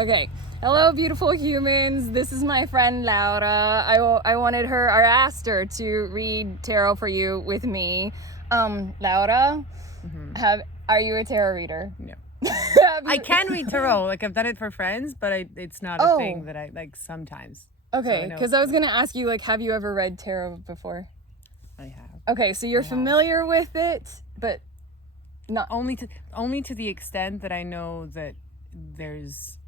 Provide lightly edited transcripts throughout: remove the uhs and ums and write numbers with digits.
Okay, hello beautiful humans. This is my friend Laura. I asked her to read tarot for you with me. Laura, are you a tarot reader? No. I can read tarot. Like I've done it for friends, but it's not a thing that I like sometimes. Okay, because I was gonna ask you, like, have you ever read tarot before? I have. Okay, so you're familiar with it, but not only to the extent that I know that there's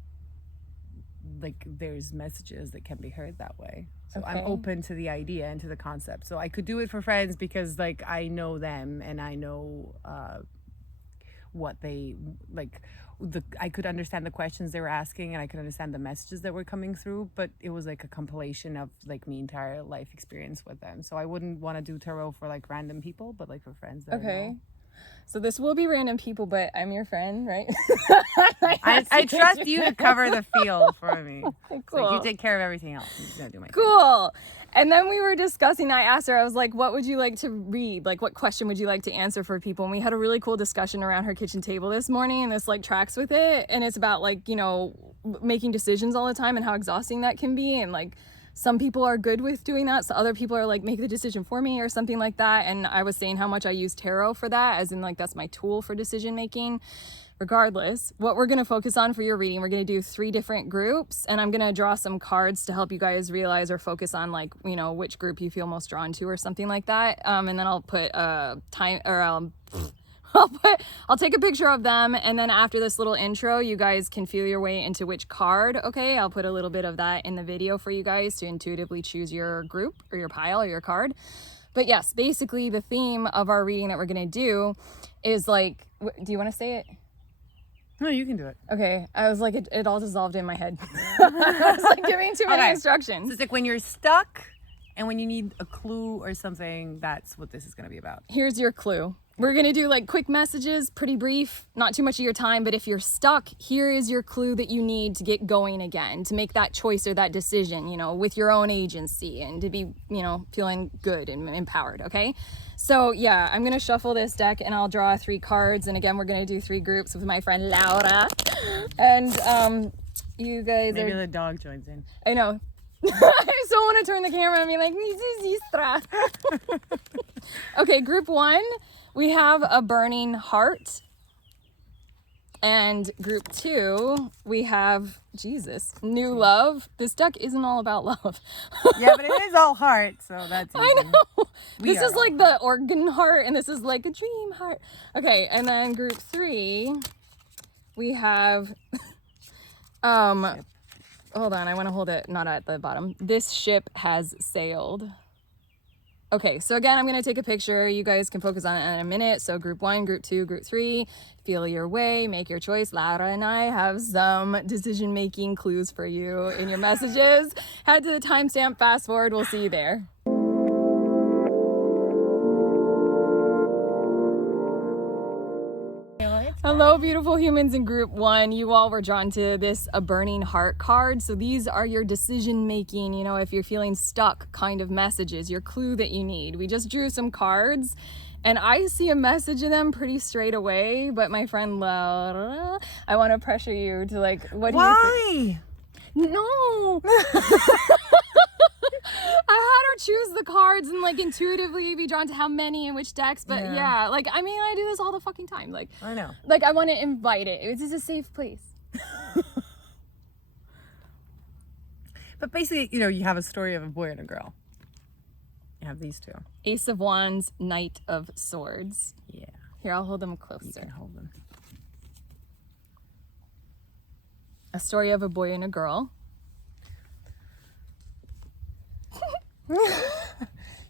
messages that can be heard that way. So I'm open to the idea and to the concept. So I could do it for friends because like I know them and I know what they like. I could understand the questions they were asking and I could understand the messages that were coming through, but it was like a compilation of like my entire life experience with them. So I wouldn't want to do tarot for like random people, but like for friends that I know. So this will be random people, but I'm your friend, right? I trust you to cover the field for me. Cool. So you take care of everything else. I'm just gonna do my thing. And then we were discussing, I asked her, I was like, what would you like to read? Like, what question would you like to answer for people? And we had a really cool discussion around her kitchen table this morning, and this like tracks with it. And it's about like, you know, making decisions all the time and how exhausting that can be. And like, some people are good with doing that. So other people are like, make the decision for me or something like that. And I was saying how much I use tarot for that, as in like, that's my tool for decision making. Regardless, what we're going to focus on for your reading, we're going to do 3 different groups, and I'm going to draw some cards to help you guys realize or focus on like, you know, which group you feel most drawn to or something like that. And then I'll put I'll take a picture of them, and then after this little intro, you guys can feel your way into which card, okay? I'll put a little bit of that in the video for you guys to intuitively choose your group or your pile or your card. But yes, basically the theme of our reading that we're going to do is like, do you want to say it? No, you can do it. Okay, I was like, it all dissolved in my head. I was like giving too many instructions. So it's like when you're stuck and when you need a clue or something, that's what this is going to be about. Here's your clue. We're going to do like quick messages, pretty brief, not too much of your time, but if you're stuck, here is your clue that you need to get going again, to make that choice or that decision, you know, with your own agency and to be, you know, feeling good and empowered, okay? So yeah, I'm going to shuffle this deck and I'll draw 3 cards. And again, we're going to do 3 groups with my friend Laura. And you guys Maybe the dog joins in. I know. I so want to turn the camera and be like, okay, group 1, we have a burning heart. And group 2, we have Jesus, new love. This deck isn't all about love. Yeah, but it is all heart, so that's easy. I know. This is like the organ heart, and this is like a dream heart. Okay, and then group 3, we have, hold on, I want to hold it not at the bottom. This ship has sailed. Okay, so again, I'm going to take a picture. You guys can focus on it in a minute. So group 1, group 2, group 3, feel your way, make your choice. Laura and I have some decision-making clues for you in your messages. Head to the timestamp, fast forward, we'll see you there. Hello, beautiful humans in group 1. You all were drawn to this a burning heart card. So these are your decision making, you know, if you're feeling stuck kind of messages, your clue that you need. We just drew some cards and I see a message in them pretty straight away. But my friend Laura, I want to pressure you to like, what do you think? No. I had her choose the cards and like intuitively be drawn to how many and which decks, but yeah, like I mean I do this all the fucking time. Like I know. Like I want to invite it. This is a safe place. But basically, you know, you have a story of a boy and a girl. You have these 2. Ace of Wands, Knight of Swords. Yeah. Here, I'll hold them closer. You can hold them. A story of a boy and a girl.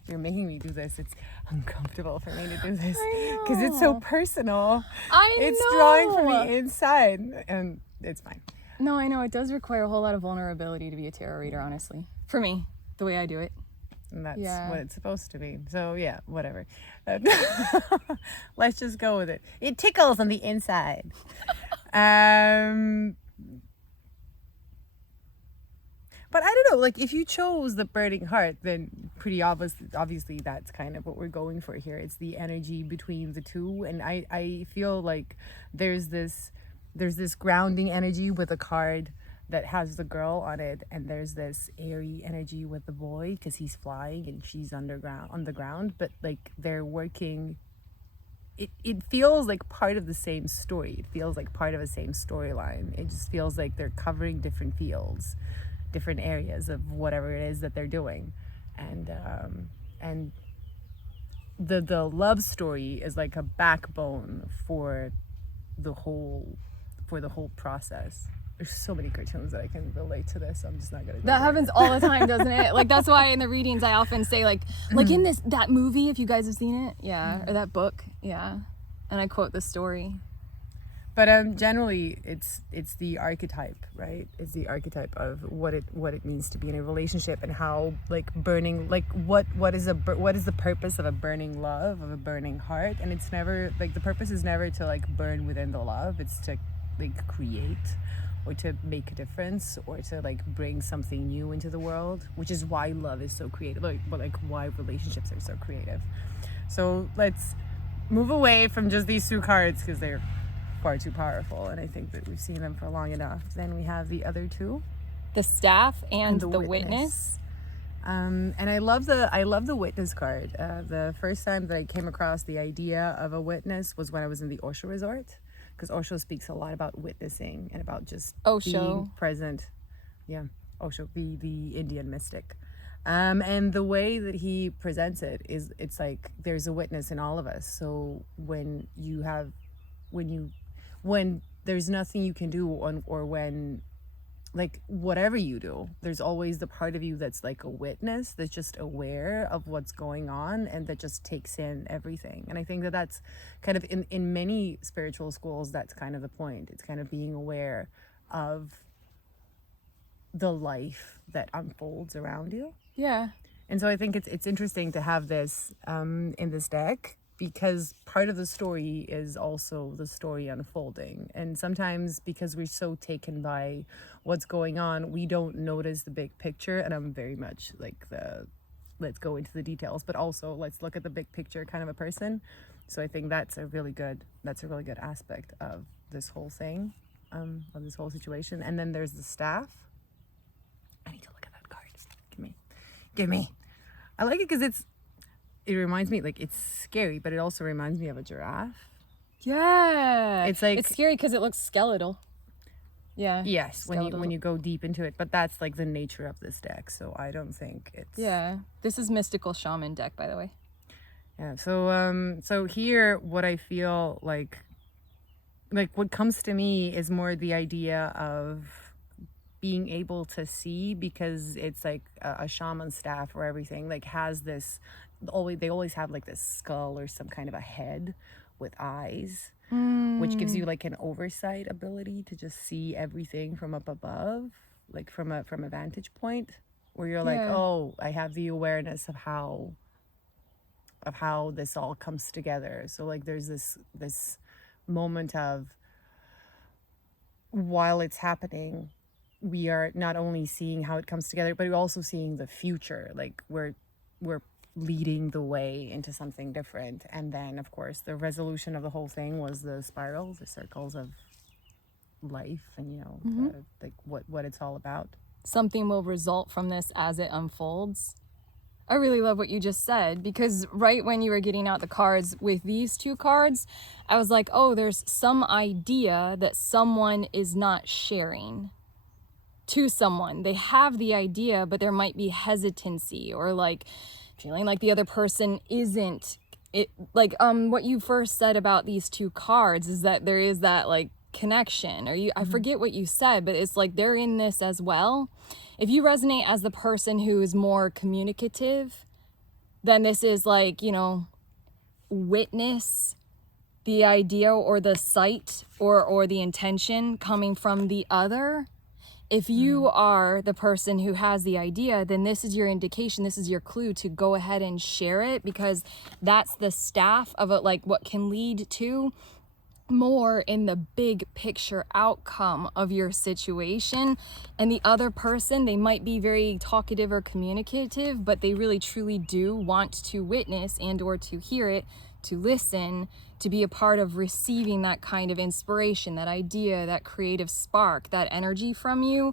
You're making me do this. It's uncomfortable for me to do this because it's so personal. It's drawing from the inside, and it's fine. No, I know it does require a whole lot of vulnerability to be a tarot reader, honestly. For me, the way I do it. And that's what it's supposed to be. So yeah, whatever. Let's just go with it. It tickles on the inside. But I don't know, like if you chose the burning heart, then pretty obviously that's kind of what we're going for here. It's the energy between the 2. And I feel like there's this grounding energy with a card that has the girl on it, and there's this airy energy with the boy because he's flying and she's underground on the ground, but like they're working. It feels like part of the same story. It feels like part of the same storyline. It just feels like they're covering different fields, different areas of whatever it is that they're doing, and the love story is like a backbone for the whole process. There's so many cartoons that I can relate to this. I'm just not gonna go That there. happens all the time, doesn't it? Like, that's why in the readings I often say like in that movie, if you guys have seen it, or that book, and I quote the story. But generally, it's the archetype, right? It's the archetype of what it means to be in a relationship, and how like burning, like what is the purpose of a burning love, of a burning heart. And it's never like, the purpose is never to like burn within the love. It's to like create, or to make a difference, or to like bring something new into the world, which is why love is so creative, like why relationships are so creative. So let's move away from just these two cards because they're far too powerful, and I think that we've seen them for long enough. Then we have the other two, The staff and the witness. And I love the witness card. The first time that I came across the idea of a witness was when I was in the Osho resort, because Osho speaks a lot about witnessing and about just being present. Yeah, Osho, the Indian mystic. And the way that he presents it is, it's like there's a witness in all of us. So when there's nothing you can do or when like whatever you do, there's always the part of you that's like a witness, that's just aware of what's going on and that just takes in everything. And I think that that's kind of in many spiritual schools, that's kind of the point. It's kind of being aware of the life that unfolds around you. Yeah. And so I think it's interesting to have this in this deck, because part of the story is also the story unfolding. And sometimes because we're so taken by what's going on, we don't notice the big picture. And I'm very much like let's go into the details, but also let's look at the big picture kind of a person. So I think that's a really good aspect of this whole thing, of this whole situation. And then there's the staff. I need to look at that card. Give me. I like it because it reminds me, like, it's scary, but it also reminds me of a giraffe. Yeah. It's like, it's scary because it looks skeletal. Yeah. Yes, skeletal. when you go deep into it, but that's like the nature of this deck. So I don't think it's. Yeah. This is Mystical Shaman deck, by the way. Yeah. So here, what I feel like what comes to me is more the idea of being able to see, because it's like a shaman staff where everything like has this, they always have like this skull or some kind of a head with eyes, which gives you like an oversight ability to just see everything from up above, like from a vantage point where you're like, oh, I have the awareness of how this all comes together. So like there's this moment of, while it's happening, we are not only seeing how it comes together, but we're also seeing the future. Like we're leading the way into something different. And then of course the resolution of the whole thing was the spirals, the circles of life, and like what it's all about. Something will result from this as it unfolds. I really love what you just said, because right when you were getting out the cards with these two cards, I was like, oh, there's some idea that someone is not sharing to someone. They have the idea, but there might be hesitancy or like feeling like the other person isn't it. Like what you first said about these two cards is that there is that like connection, or I forget what you said, but it's like they're in this as well. If you resonate as the person who is more communicative, then this is like, witness the idea or the sight or the intention coming from the other. If you are the person who has the idea, then this is your indication, this is your clue to go ahead and share it, because that's the staff of it, like what can lead to more in the big picture outcome of your situation. And the other person, they might be very talkative or communicative, but they really truly do want to witness and or to hear it to listen, to be a part of receiving that kind of inspiration, that idea, that creative spark, that energy from you.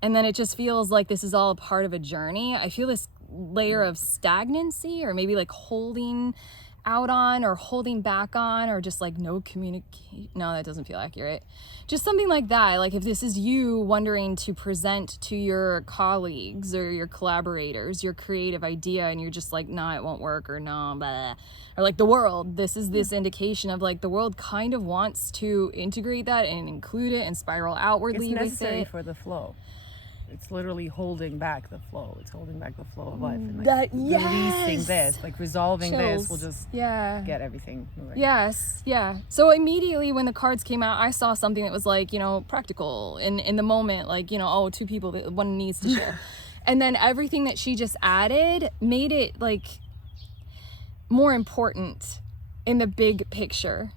And then it just feels like this is all a part of a journey. I feel this layer of stagnancy, or maybe like holding out on or holding back on, or just like no communicate. No, that doesn't feel accurate. Just something like that. Like if this is you wondering to present to your colleagues or your collaborators your creative idea, and you're just like, nah, it won't work, or no, blah. Or like the world, this is this indication of like the world kind of wants to integrate that and include it and spiral outwardly. It's necessary with it. for the flow. It's literally holding back the flow. It's holding back the flow of life. And like That, releasing yes! this, like resolving Chills. this will just Yeah. get everything moving. Yes, yeah. So immediately when the cards came out, I saw something that was like, you know, practical in the moment, like, you know, oh, two people, that one needs to share. And then everything that she just added made it like more important in the big picture,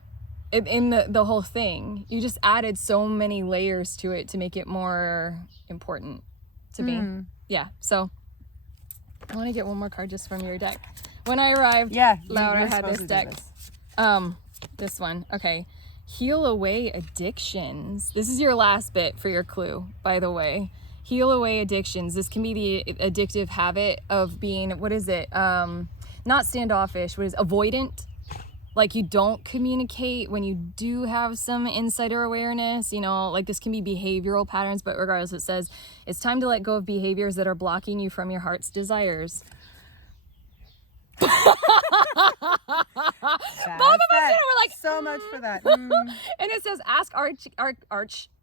in the whole thing. You just added so many layers to it to make it more important to me. Yeah, so I want to get one more card just from your deck. When I arrived, Laura had this deck. This one. Okay. Heal away addictions. This is your last bit for your clue, by the way. Heal away addictions. This can be the addictive habit of being, what is it? Not standoffish, what is avoidant? Like you don't communicate when you do have some insider awareness, you know, like this can be behavioral patterns, but regardless, it says it's time to let go of behaviors that are blocking you from your heart's desires. Both of us were like, so much for that. And it says, ask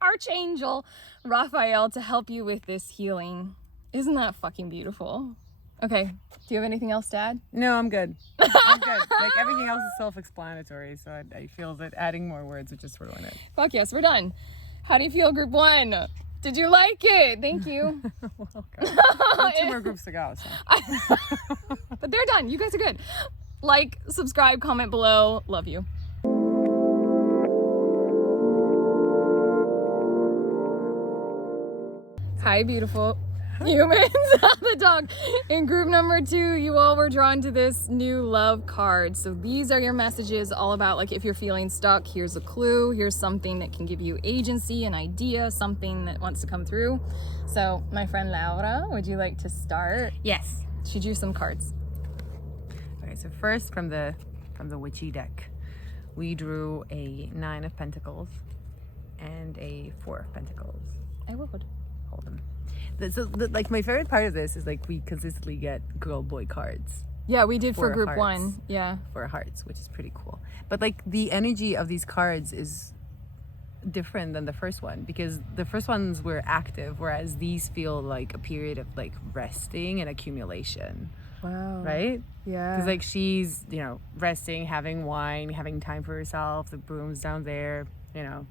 Archangel Raphael to help you with this healing. Isn't that fucking beautiful? Okay, do you have anything else to add? No, I'm good. I'm good. Like everything else is self-explanatory, so I feel that adding more words would just ruin it. Fuck yes, we're done. How do you feel, group one? Did you like it? Thank you. Welcome. 2 more groups to go. So. But they're done. You guys are good. Like, subscribe, comment below. Love you. Hi, beautiful humans. The dog. In group number 2, you all were drawn to this new love card. So these are your messages all about, like, if you're feeling stuck, here's a clue, here's something that can give you agency, an idea, something that wants to come through. So my friend Laura, would you like to start? Yes. She drew some cards. Okay, so first from the witchy deck, we drew a 9 of Pentacles and a 4 of Pentacles. I would. Hold them. Like my favorite part of this is like we consistently get girl boy cards Yeah, we did for group hearts. 1. Yeah. For hearts, which is pretty cool. But like the energy of these cards is different than the first one, because the first ones were active, whereas these feel like a period of like resting and accumulation. Wow. Right? Yeah. Because like she's, you know, resting, having wine, having time for herself, the broom's down there, you know,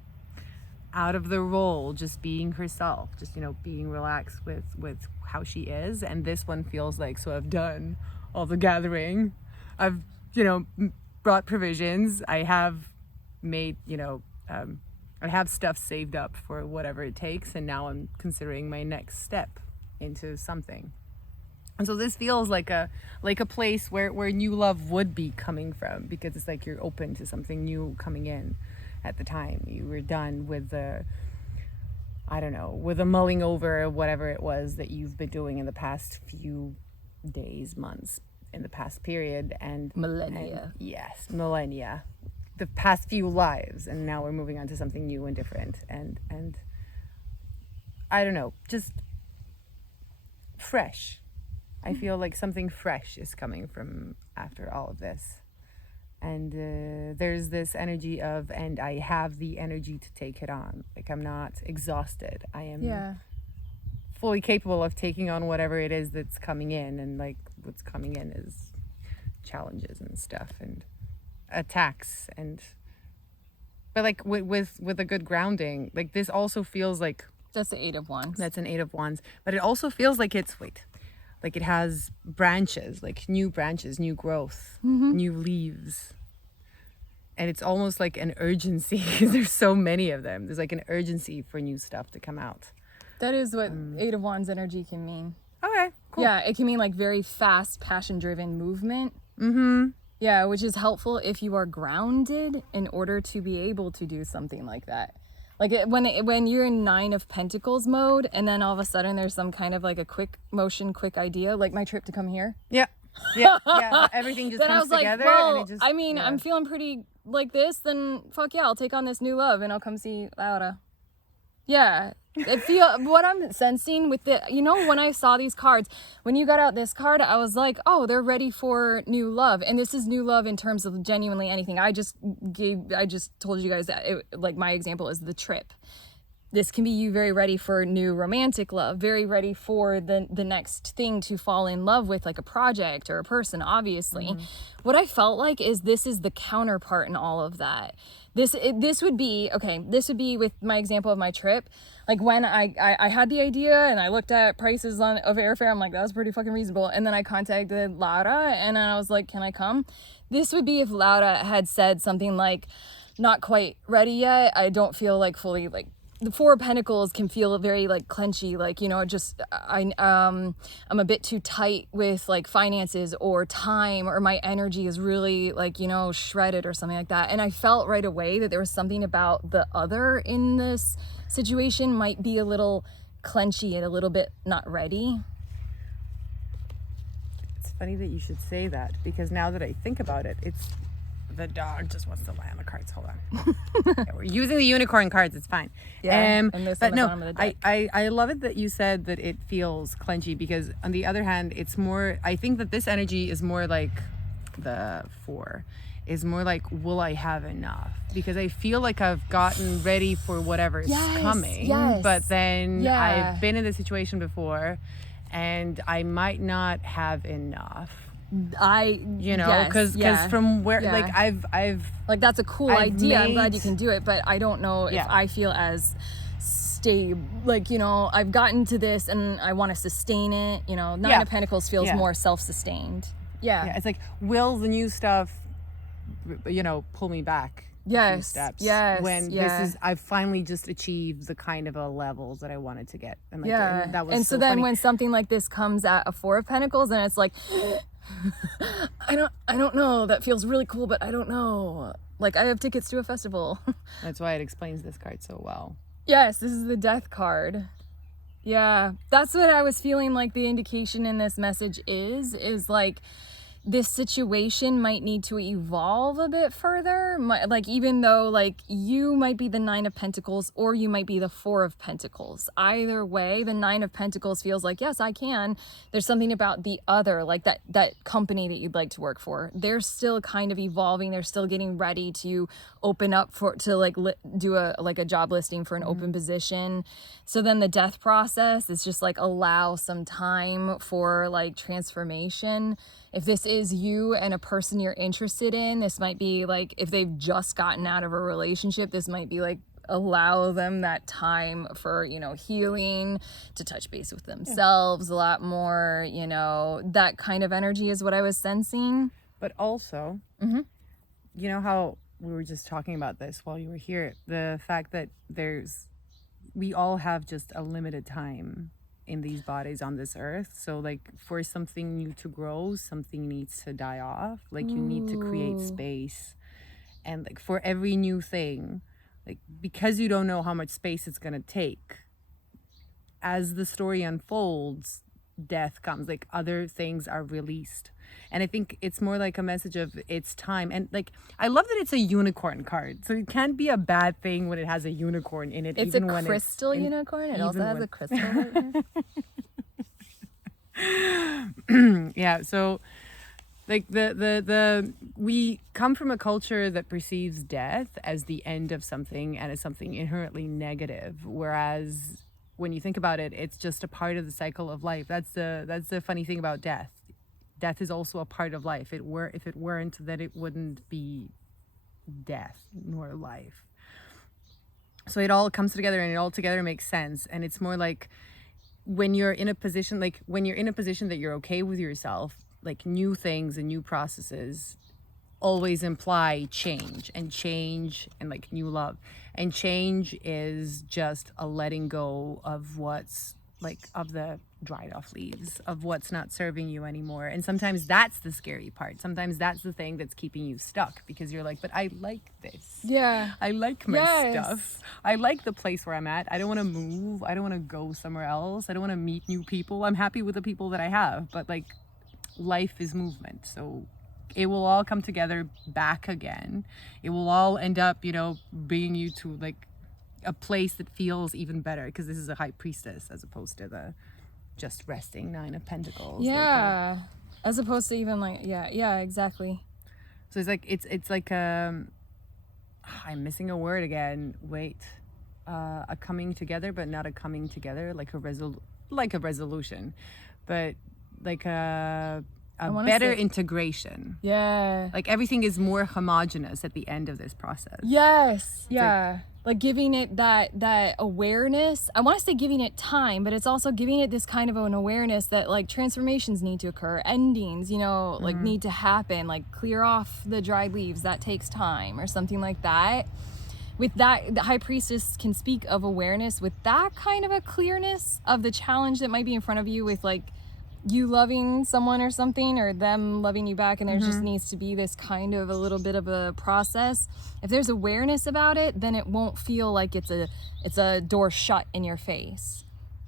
out of the role, just being herself, just, you know, being relaxed with how she is. And this one feels like, so I've done all the gathering, I've, you know, brought provisions, I have made, you know, I have stuff saved up for whatever it takes, and now I'm considering my next step into something. And so this feels like a place where new love would be coming from, because it's like you're open to something new coming in. At the time you were done with the, I don't know, with the mulling over of whatever it was that you've been doing in the past few days, months, in the past period, and millennia. Yes, millennia, the past few lives, and now we're moving on to something new and different, and I don't know, just fresh. I feel like something fresh is coming from after all of this. And there's this energy of, and I have the energy to take it on. Like I'm not exhausted. I am fully capable of taking on whatever it is that's coming in. And like what's coming in is challenges and stuff and attacks. But like with a good grounding, like this also feels like, that's the 8 of Wands. That's an 8 of Wands. But it also feels like it's, like it has branches, like new branches, new growth, new leaves. And it's almost like an urgency, because there's so many of them. There's like an urgency for new stuff to come out. That is what 8 of Wands energy can mean. Okay, cool. Yeah, it can mean like very fast, passion-driven movement. Yeah, which is helpful if you are grounded in order to be able to do something like that. Like when you're in 9 of Pentacles mode, and then all of a sudden there's some kind of like a quick motion, quick idea, like my trip to come here. Yeah. Yeah. Everything just Then comes I was like, together. well, and it just, I mean, I'm feeling pretty like this, then fuck yeah, I'll take on this new love and I'll come see Laura. Yeah. What I'm sensing with when I saw these cards, when you got out this card, I was like, oh, they're ready for new love. And this is new love in terms of genuinely anything. I just told you guys that like my example is the trip. This can be you very ready for new romantic love, very ready for the next thing to fall in love with, like a project or a person, obviously. Mm-hmm. What I felt like is this is the counterpart in all of that. This would be with my example of my trip. Like when I had the idea and I looked at prices of airfare, I'm like, that was pretty fucking reasonable. And then I contacted Laura and I was like, can I come? This would be if Laura had said something like, not quite ready yet. I don't feel like fully like, the 4 of Pentacles can feel very like clenchy, like, I'm a bit too tight with like finances or time, or my energy is really like, shredded or something like that. And I felt right away that there was something about the other in this situation might be a little clenchy and a little bit not ready. It's funny that you should say that, because now that I think about it, the dog just wants to lie on the cards. Hold on. Yeah, we're using the unicorn cards. It's fine. Yeah. But no, I love it that you said that it feels clenchy, because on the other hand, it's more, I think that this energy is more like the 4 is more like, will I have enough? Because I feel like I've gotten ready for whatever is coming. Yes. But then I've been in this situation before and I might not have enough. Because from where like I've like, that's a cool idea. I'm glad you can do it, but I don't know if I feel as stable. Like, I've gotten to this and I want to sustain it. 9 of Pentacles feels more self-sustained. Yeah, it's like, will the new stuff pull me back a few steps? When this is, I've finally just achieved the kind of a levels that I wanted to get. And and that was and so then funny. When something like this comes at a 4 of Pentacles, and it's like, I don't know, that feels really cool, but I don't know, like I have tickets to a festival. That's why it explains this card so well. Yes, this is the Death card. Yeah, that's what I was feeling like the indication in this message is like, this situation might need to evolve a bit further. Like, even though like you might be the 9 of Pentacles or you might be the 4 of Pentacles, either way, the 9 of Pentacles feels like, yes, I can. There's something about the other, like that company that you'd like to work for. They're still kind of evolving. They're still getting ready to open up do a job listing for an open position. So then the death process is just like, allow some time for like transformation. If this is you and a person you're interested in, this might be like, if they've just gotten out of a relationship, this might be like, allow them that time for, healing, to touch base with themselves a lot more, that kind of energy is what I was sensing. But also, you know how we were just talking about this while you were here, the fact that we all have just a limited time in these bodies on this earth. So like, for something new to grow, something needs to die off. Like, you need to create space. And like, for every new thing, like, because you don't know how much space it's gonna take, as the story unfolds, death comes, like other things are released. And I think it's more like a message of it's time. And like, I love that it's a unicorn card, so it can't be a bad thing when it has a unicorn in it. It's even a crystal unicorn. It also has a crystal right here. Yeah, so like we come from a culture that perceives death as the end of something and as something inherently negative, whereas when you think about it, it's just a part of the cycle of life. That's the funny thing about death. Death is also a part of life. If it weren't, then it wouldn't be death nor life. So it all comes together and it all together makes sense. And it's more like, when you're in a position that you're okay with yourself, like new things and new processes always imply change and like new love. And change is just a letting go of what's like of the dried off leaves of what's not serving you anymore. And sometimes that's the scary part. Sometimes that's the thing that's keeping you stuck, because you're like, but I like this. Yeah. I like my stuff. I like the place where I'm at. I don't want to move. I don't want to go somewhere else. I don't want to meet new people. I'm happy with the people that I have, but like, life is movement. So it will all come together back again. It will all end up, you know, bringing you to like a place that feels even better, because this is a high priestess as opposed to the just resting Nine of Pentacles. Yeah. As opposed to even like, yeah, exactly. So it's like I'm missing a word again. Wait. A coming together, but not a coming together, like a resolution, but like a better integration. Yeah. Like everything is more homogenous at the end of this process. Yes. Yeah. Like giving it that awareness. I want to say giving it time, but it's also giving it this kind of an awareness that like transformations need to occur, endings, you know, like need to happen, like clear off the dried leaves, that takes time, or something like that. With that, the high priestess can speak of awareness with that kind of a clearness of the challenge that might be in front of you, with like you loving someone or something, or them loving you back, and there just needs to be this kind of a little bit of a process. If there's awareness about it, then it won't feel like it's a door shut in your face,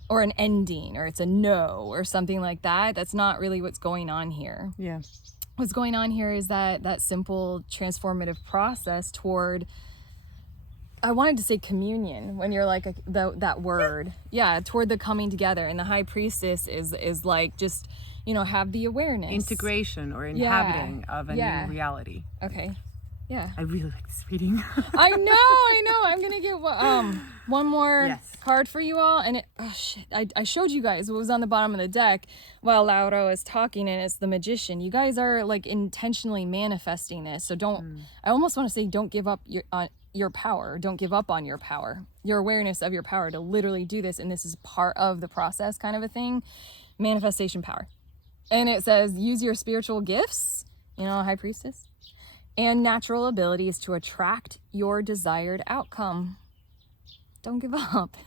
or an ending, or it's a no, or something like that. That's not really what's going on here. Yeah. What's going on here is that simple transformative process toward, I wanted to say communion when you're like that word. Yeah, toward the coming together. And the high priestess is like, just, you know, have the awareness. Integration or inhabiting of a new reality. Okay. Yeah. I really like this reading. I know. I'm going to get one more card for you all. And I showed you guys what was on the bottom of the deck while Laura was talking, and it's the Magician. You guys are like intentionally manifesting this. So I almost want to say, don't give up your power. Don't give up on your power, your awareness of your power to literally do this. And this is part of the process, kind of a thing. Manifestation power. And it says, use your spiritual gifts, you know, high priestess, and natural abilities to attract your desired outcome. Don't give up.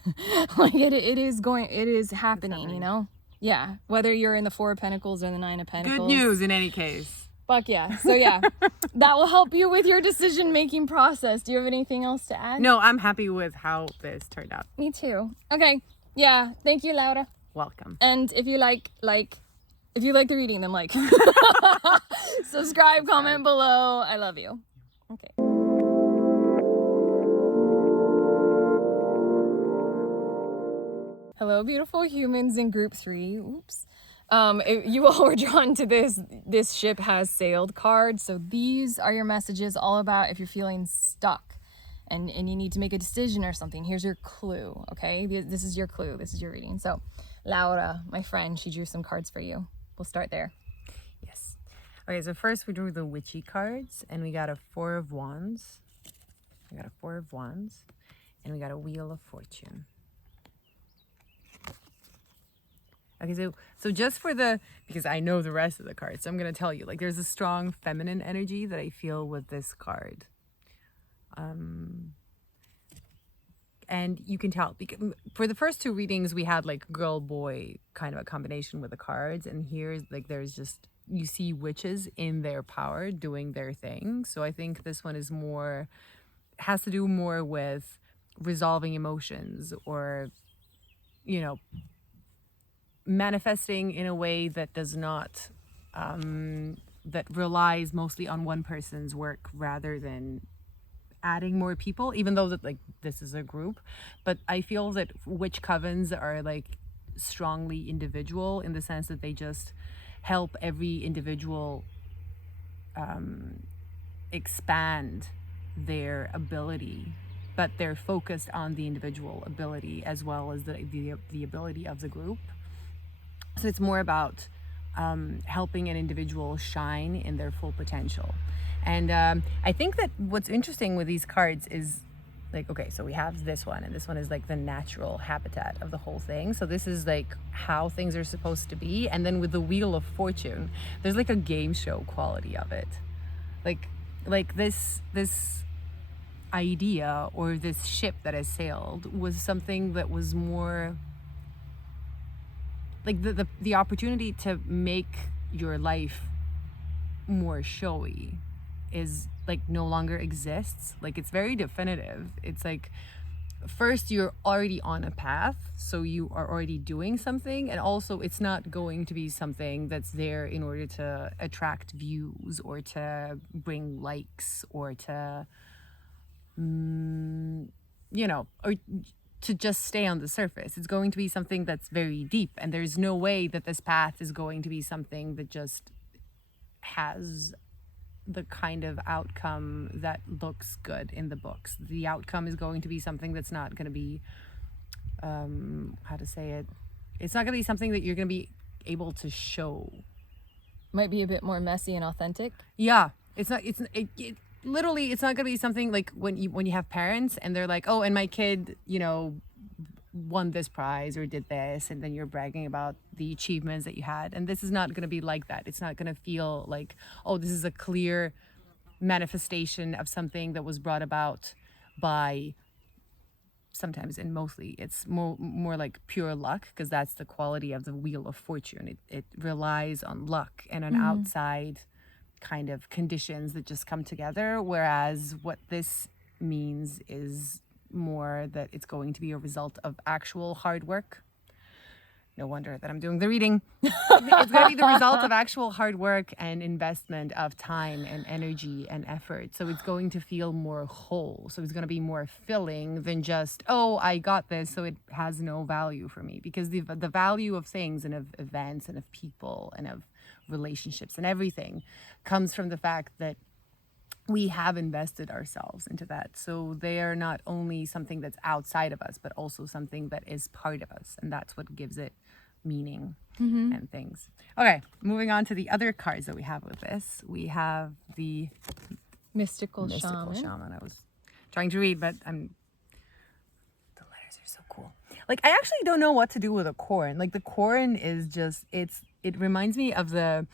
Like it is happening, you know? Yeah. Whether you're in the Four of Pentacles or the Nine of Pentacles. Good news in any case. Fuck yeah. So yeah, that will help you with your decision-making process. Do you have anything else to add? No, I'm happy with how this turned out. Me too. Okay. Yeah. Thank you, Laura. Welcome. And if you like the reading, then like. Subscribe, comment below. I love you. Okay. Hello, beautiful humans in group 3. Oops. You all were drawn to this ship has sailed card. So these are your messages all about if you're feeling stuck and you need to make a decision or something. Here's your clue, okay? This is your clue. This is your reading. So Laura, my friend, she drew some cards for you. We'll start there. Yes. Okay, so first we drew the witchy cards, and we got a Four of Wands. We got a Four of Wands, and we got a Wheel of Fortune. Okay, so just for because I know the rest of the cards, so I'm going to tell you, like, there's a strong feminine energy that I feel with this card. And you can tell, because for the first two readings, we had like girl boy kind of a combination with the cards. And here's like, there's just, you see witches in their power doing their thing. So I think this one has to do more with resolving emotions, or, you know, manifesting in a way that does not, that relies mostly on one person's work rather than adding more people, even though that like this is a group. But I feel that witch covens are like strongly individual, in the sense that they just help every individual expand their ability, but they're focused on the individual ability as well as the ability of the group. So it's more about helping an individual shine in their full potential. And I think that what's interesting with these cards is, like, okay, so we have this one, and this one is like the natural habitat of the whole thing. So this is like how things are supposed to be. And then with the Wheel of Fortune, there's like a game show quality of it. Like this idea or this ship that has sailed was something that was more like the opportunity to make your life more showy is like no longer exists. Like it's very definitive. It's like first you're already on a path, so you are already doing something, and also it's not going to be something that's there in order to attract views or to bring likes or to or to just stay on the surface. It's going to be something that's very deep, and there's no way that this path is going to be something that just has the kind of outcome that looks good in the books. The outcome is going to be something that's not going to be how to say it, it's not going to be something that you're going to be able to show. Might be a bit more messy and authentic. Yeah, it's not, literally it's not going to be something like when you have parents and they're like, oh, and my kid, won this prize or did this, and then you're bragging about the achievements that you had. And this is not going to be like that. It's not going to feel like, oh, this is a clear manifestation of something that was brought about by, sometimes and mostly it's more like pure luck, because that's the quality of the wheel of fortune. It relies on luck and on outside kind of conditions that just come together, whereas what this means is more that it's going to be a result of actual hard work. No wonder that I'm doing the reading. It's going to be the result of actual hard work and investment of time and energy and effort. So it's going to feel more whole. So it's going to be more filling than just, oh, I got this, so it has no value for me. Because the value of things and of events and of people and of relationships and everything comes from the fact that we have invested ourselves into that. So they are not only something that's outside of us, but also something that is part of us. And that's what gives it meaning and things. Okay, moving on to the other cards that we have with this. We have the Mystical Shaman. I was trying to read, but the letters are so cool. Like, I actually don't know what to do with a corn. Like, the corn is just, it reminds me of the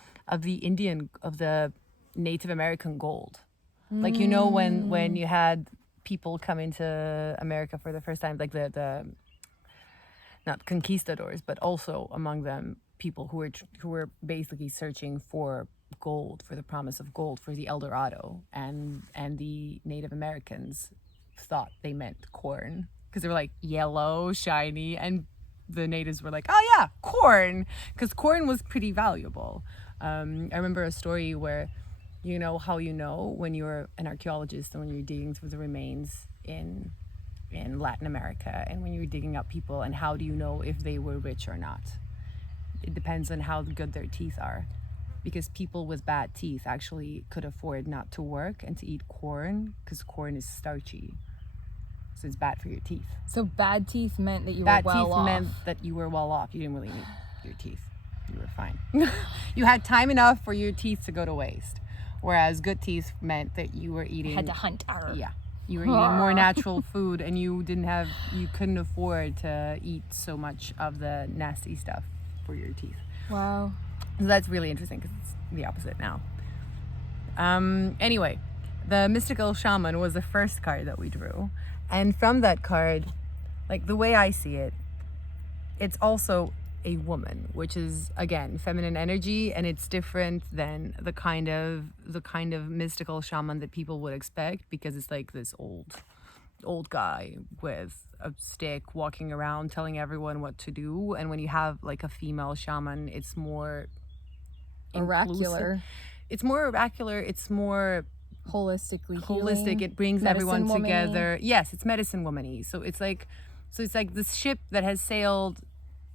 Native American gold. Like, when you had people come into America for the first time, like the not conquistadors, but also among them people who were basically searching for gold, for the promise of gold, for the El Dorado, and the Native Americans thought they meant corn because they were like yellow, shiny, and the natives were like, oh yeah, corn, because corn was pretty valuable. I remember a story where, how when you're an archaeologist and when you're digging through the remains in Latin America, and when you're digging up people, and how do you know if they were rich or not? It depends on how good their teeth are, because people with bad teeth actually could afford not to work and to eat corn, because corn is starchy, so it's bad for your teeth. So bad teeth meant that you were well off. Bad teeth meant that you were well off. You didn't really need your teeth. You were fine. You had time enough for your teeth to go to waste. Whereas good teeth meant that you were eating... Had to hunt. Yeah. You were eating more natural food, and you couldn't afford to eat so much of the nasty stuff for your teeth. Wow. So that's really interesting, because it's the opposite now. Anyway, the Mystical Shaman was the first card that we drew. And from that card, like the way I see it, it's also a woman, which is again feminine energy, and it's different than the kind of mystical shaman that people would expect, because it's like this old guy with a stick walking around telling everyone what to do. And when you have like a female shaman, it's more oracular. It's more oracular. It's more holistic. It brings everyone together. Yes, it's medicine womany. So it's like this ship that has sailed.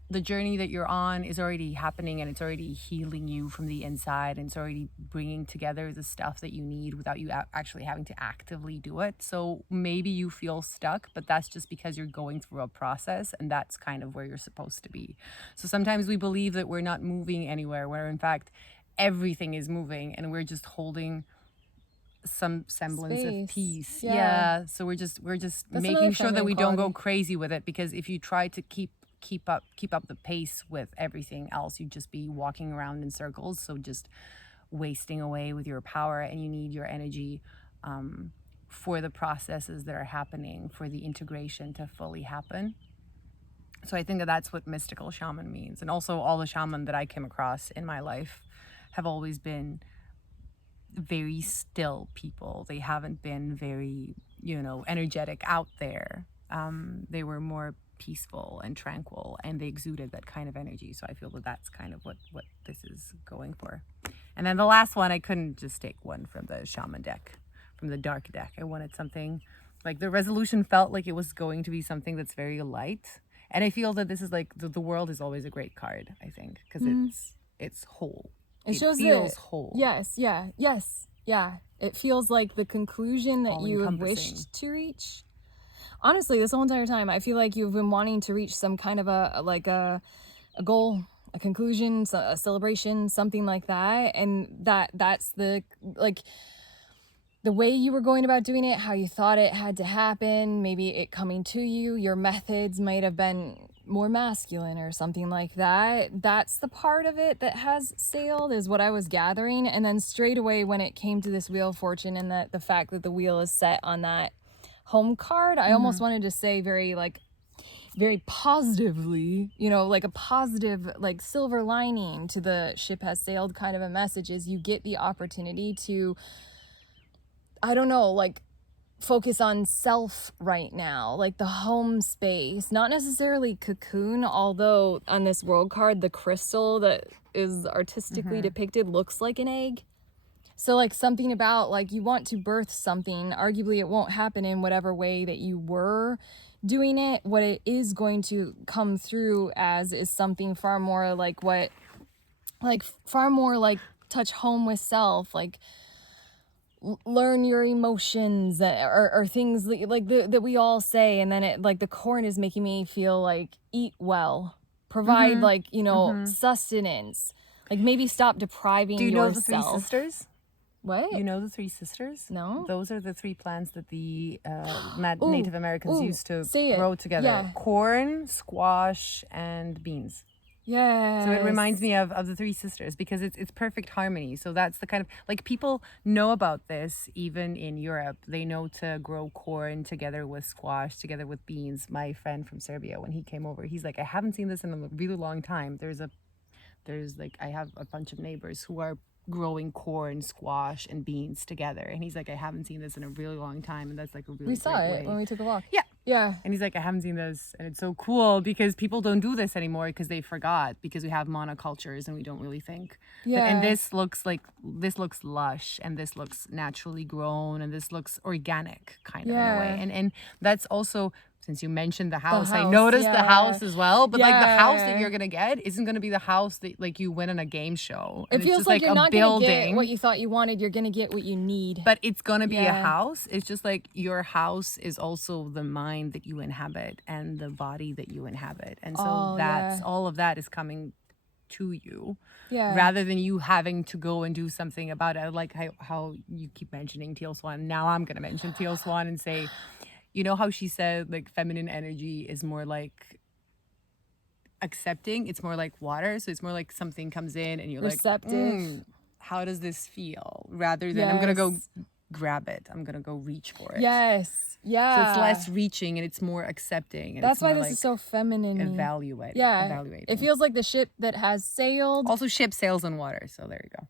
The journey that you're on is already happening, and it's already healing you from the inside, and it's already bringing together the stuff that you need without you actually having to actively do it. So maybe you feel stuck, but that's just because you're going through a process, and that's kind of where you're supposed to be. So sometimes we believe that we're not moving anywhere, where in fact everything is moving, and we're just holding some semblance of peace. Yeah. So we're just that's making sure that we don't go crazy with it, because if you try to keep up the pace with everything else, you'd just be walking around in circles, so just wasting away with your power. And you need your energy for the processes that are happening, for the integration to fully happen. So I think that that's what mystical shaman means. And also all the shaman that I came across in my life have always been very still people. They haven't been very, energetic out there. They were more peaceful and tranquil, and they exuded that kind of energy. So I feel that that's kind of what this is going for. And then the last one, I couldn't just take one from the shaman deck, from the dark deck. I wanted something like the resolution felt like it was going to be something that's very light. And I feel that this is like the world is always a great card, I think, because it's whole. It shows feels that, whole. Yes, yeah. It feels like the conclusion that All you have encompassing. wished to reach. Honestly, this whole entire time, I feel like you've been wanting to reach some kind of a goal, a conclusion, a celebration, something like that. And that's the way you were going about doing it, how you thought it had to happen, maybe it coming to you, your methods might have been more masculine or something like that. That's the part of it that has sailed, is what I was gathering. And then straight away when it came to this Wheel of Fortune and the fact that the wheel is set on that home card, I almost wanted to say very positively, like a positive, like silver lining to the ship has sailed kind of a message, is you get the opportunity to, I don't know, like focus on self right now, like the home space, not necessarily cocoon, although on this world card, the crystal that is artistically depicted looks like an egg. So like something about like you want to birth something, arguably it won't happen in whatever way that you were doing it. What it is going to come through as is something far more like touch home with self, like learn your emotions, or things like that we all say. And then it, like the corn is making me feel like eat well, provide sustenance, like maybe stop depriving yourself. Do you know the Three Sisters? What? You know the Three Sisters? No. Those are the three plants that the Native Americans used to say it. grow together. Yeah. Corn, squash, and beans. Yeah. So it reminds me of the Three Sisters, because it's perfect harmony. So that's the kind of, like, people know about this even in Europe. They know to grow corn together with squash, together with beans. My friend from Serbia, when he came over, he's like, I haven't seen this in a really long time. I have a bunch of neighbors who are growing corn, squash, and beans together, and he's like, I haven't seen this in a really long time, and that's like a really we saw great it way. when we took a walk. Yeah. And he's like, I haven't seen this, and it's so cool because people don't do this anymore because they forgot, because we have monocultures and we don't really think. And this looks lush, and this looks naturally grown, and this looks organic kind of in a way. And that's also, since you mentioned the house, I noticed the house as well. But like the house that you're gonna get isn't gonna be the house that like you win in a game show. It feels like you're not gonna get what you thought you wanted. You're gonna get what you need. But it's gonna be a house. It's just like your house is also the mind that you inhabit and the body that you inhabit. And so all of that is coming to you. Rather than you having to go and do something about it. I like how you keep mentioning Teal Swan. Now I'm gonna mention Teal Swan and say, you know how she said like feminine energy is more like accepting, it's more like water, so it's more like something comes in and you're receptive. Like, how does this feel? Rather than I'm gonna go grab it, I'm gonna go reach for it. So it's less reaching and it's more accepting, and that's why this is so feminine. Evaluating. It feels like the ship that has sailed. Also, ship sails on water, so there you go.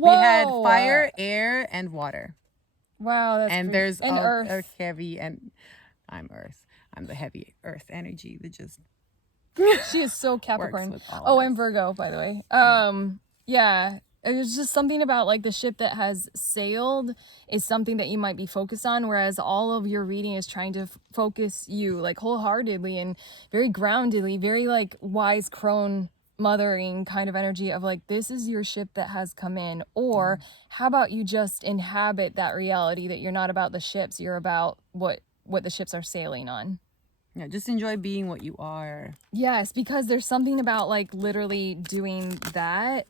We had fire, air, and water. Wow, that's and there's Earth. A heavy, and I'm Earth. I'm the heavy Earth energy that just she is so Capricorn. Works with all and Virgo, by the way. It was just something about like the ship that has sailed is something that you might be focused on, whereas all of your reading is trying to focus you like wholeheartedly and very groundedly, very like wise crone mothering kind of energy of like, this is your ship that has come in. Or how about you just inhabit that reality that you're not about the ships, you're about what the ships are sailing on. Just enjoy being what you are. Yes, because there's something about like literally doing that.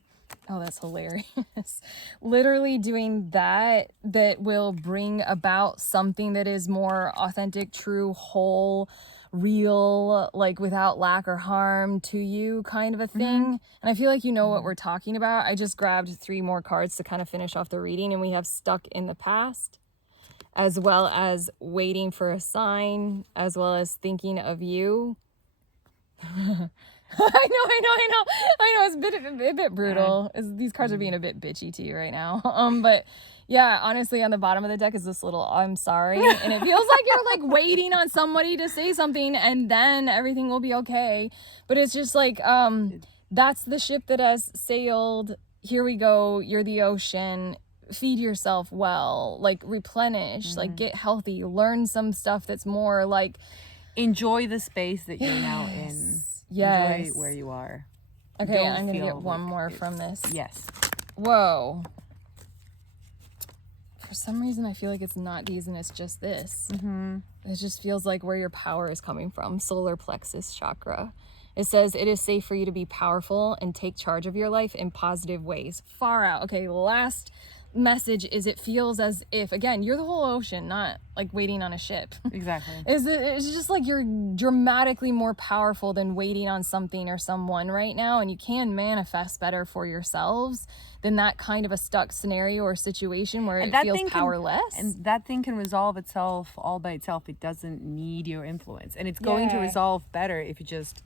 Oh, that's hilarious. Literally doing that will bring about something that is more authentic, true, whole, real, like without lack or harm to you kind of a thing. And I feel like you know what we're talking about. I just grabbed 3 more cards to kind of finish off the reading, and we have stuck in the past. as well as waiting for a sign, as well as thinking of you. I know. It's a bit brutal. These cards are being a bit bitchy to you right now. But yeah, honestly, on the bottom of the deck is this little I'm sorry. And it feels like you're like waiting on somebody to say something and then everything will be okay. But it's just like, that's the ship that has sailed. Here we go. You're the ocean. Feed yourself well, like replenish, like get healthy, learn some stuff that's more like, enjoy the space that you're now in. Yes. Enjoy where you are. Okay, I'm gonna get one more from this. Yes. Whoa. For some reason, I feel like it's not these and it's just this. It just feels like where your power is coming from, solar plexus chakra. It says it is safe for you to be powerful and take charge of your life in positive ways. Far out. Okay, last message is it feels as if, again, you're the whole ocean, not like waiting on a ship. Exactly. It's just like you're dramatically more powerful than waiting on something or someone right now, and you can manifest better for yourselves than that kind of a stuck scenario or situation where it feels powerless. And that thing can resolve itself all by itself. It doesn't need your influence, and it's going to resolve better if you just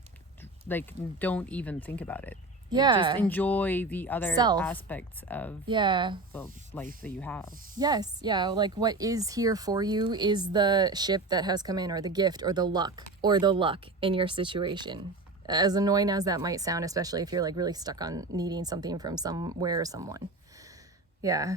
like don't even think about it. Yeah. Just enjoy the other aspects of the life that you have. Yes. Yeah. Like what is here for you is the ship that has come in, or the gift, or the luck in your situation. As annoying as that might sound, especially if you're like really stuck on needing something from somewhere or someone. Yeah.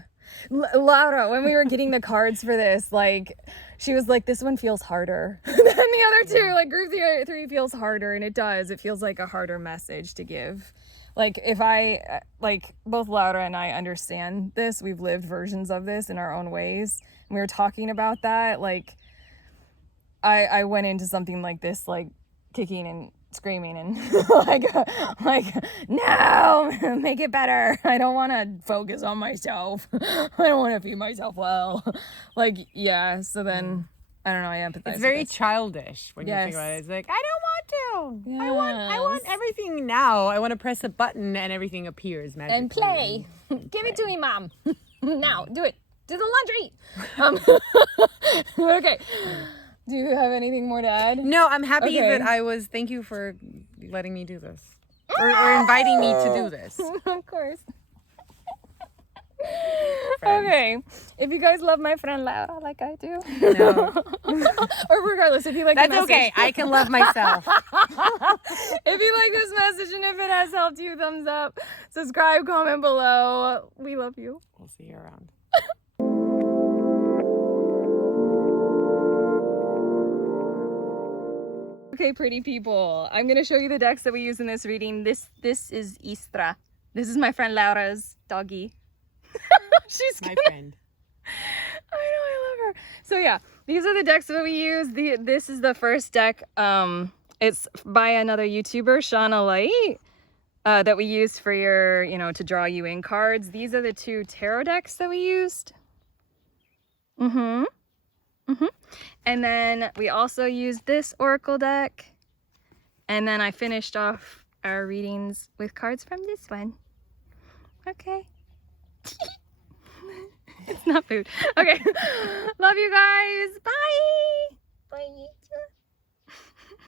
Laura, when we were getting the cards for this, like she was like, this one feels harder than the other two. Like group 3 feels harder, and it does. It feels like a harder message to give. Like if I, like both Laura and I understand this, we've lived versions of this in our own ways. And we were talking about that. Like I went into something like this, like kicking and screaming and like, no, make it better. I don't want to focus on myself. I don't want to feed myself well. Like, yeah. So then, I don't know. I empathize. It's very childish when you think about it. It's like, I don't want to. Yes. I want everything now. I want to press a button and everything appears magically. And play. Give it to me, Mom. Now, do it. Do the laundry. Okay. Do you have anything more to add? No, I'm happy that I was. Thank you for letting me do this, or inviting me to do this. Of course. Okay, if you guys love my friend Laura like I do, or regardless, if you like, that's okay. I can love myself. If you like this message and if it has helped you, thumbs up, subscribe, comment below. We love you. We'll see you around. Okay, pretty people, I'm gonna show you the decks that we use in this reading. This is Istra. This is my friend Laura's doggy. She's my friend. I know, I love her. So yeah, these are the decks that we use. This is the first deck. It's by another YouTuber, Shauna Light, that we used for your, to draw you in cards. These are the 2 tarot decks that we used. And then we also used this oracle deck. And then I finished off our readings with cards from this one. Okay. It's not food. Okay. Love you guys. Bye.